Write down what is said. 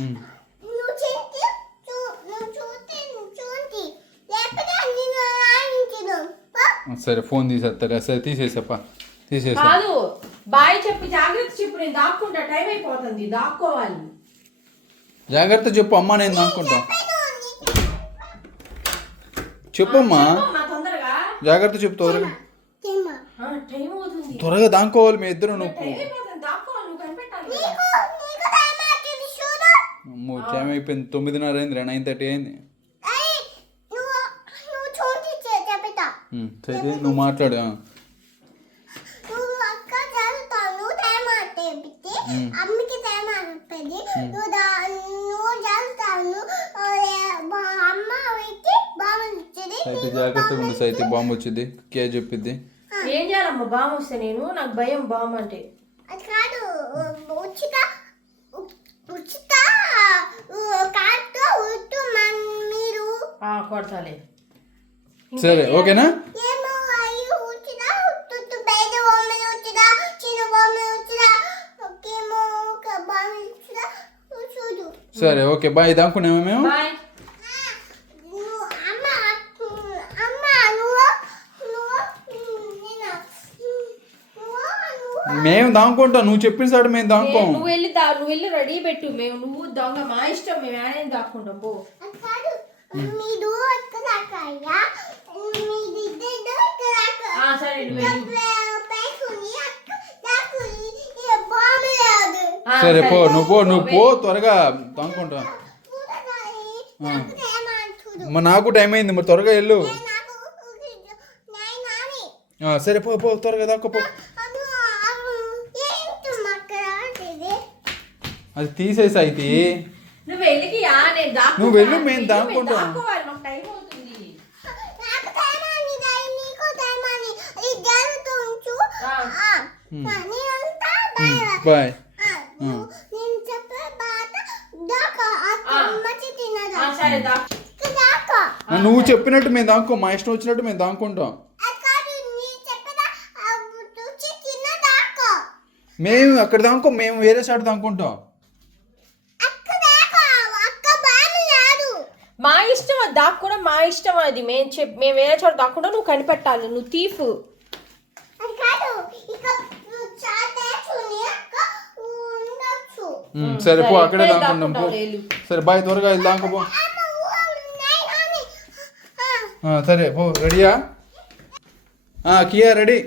ఉమ్. నువ్వు చెంటి నువ్వు చూంటి లేకపోతే నేను ఆయించను. సరే ఫోన్ తీసేస్తారా? సరే తీసేసప్పా, తీసేసా. కాదు బాయ్ చెప్పి జాగ్రత్త చెప్పు, నేను దాక్కుంటా, టైం అయిపోతుంది, దాక్కోవాలి. జాగ్రత్త చెప్పు అమ్మా, నేను దాక్కుంటా. చెప్పమ్మా, తొందరగా. జాగ్రత్త చెప్పు త్వరగా. టైం అవుతుంది, త్వరగా దాక్కోవాలి మీ ఇద్దరు. నువ్వు టైం అయిపోతుంది, దాక్కోవాలి, నువ్వు కనిపెట్టాలి. అమ్మో టైం అయిపోయింది, 9:30 అయింది, 9:30 అయింది. సరే నువ్వు మాట్లాడు. అమ్మకి టైం అయిపోయింది, నువ్వు చేస్తాను. అమ్మ బాగా ఇచ్చింది. అయితే జాగ్రత్తగా ఉండు సైతే, బాంబు వచ్చింది, కే చెప్పిద్ది. ఏం చేయాలమ్మా బాంబు వస్తే? నేను నాకు భయం బాంబు అంటే. అది కాదు, ఉచిత ఉచిత కార్తో మీరు కొడతాలే. సరే ఓకేనా? ఏమో అయ్యో ఉచిత బయట బొమ్మ ఉచిత చిన్న బొమ్మ ఉచిత ఒకేమో ఒక బొమ్మ ఉచిత చూడు. సరే ఓకే బాయ్, దాక్కున్నామా మేము? బాయ్. మేము దాక్కుంటాం, నువ్వు చెప్పిన సాడు మేము దాక్కోం. నువ్వు వెళ్ళి రెడీ పెట్టు, మేము నువ్వు దొంగ మా ఇష్టం, మేము ఏడైనా దాక్కుంటాం పో. మీరు ఎక్కడ దాకాయా? సరే నువ్వు వెళ్ళు. సరే పో, నువ్వు పో త్వరగా దాక్కుంటా. మరి నాకు టైం అయింది, మరి త్వరగా వెళ్ళు. సరే పో పో త్వరగా దాక్కోపో. అది తీసేసి అయితే నువ్వు వెళ్ళి నువ్వు వెళ్ళు, మేము దాక్కుంటాం. దాక్కోవాలి, మాకు టైం అవుతుంది. బాయ్. సరే దా. నువ్వు చెప్పినట్టు మేము దాక్కో, మా ఇష్టం వచ్చినట్టు మేము దాక్కుంటాం. మేము అక్కడ దాక్కో, మేము వేరే సైడ్ దాక్కుంటాం. మా ఇష్టం, అది దాక్కుండా మా ఇష్టం. అది మేము వేరే చోట దాక్కుండా నువ్వు కనిపెట్టాలి, నువ్వు తీఫు. సరే పో, అక్కడే దాక్కుంటాం పో. సరే బాయ్, త్వరగా వెళ్ళి దాక్కోపో. సరే పో, రెడీయా? Kia ready.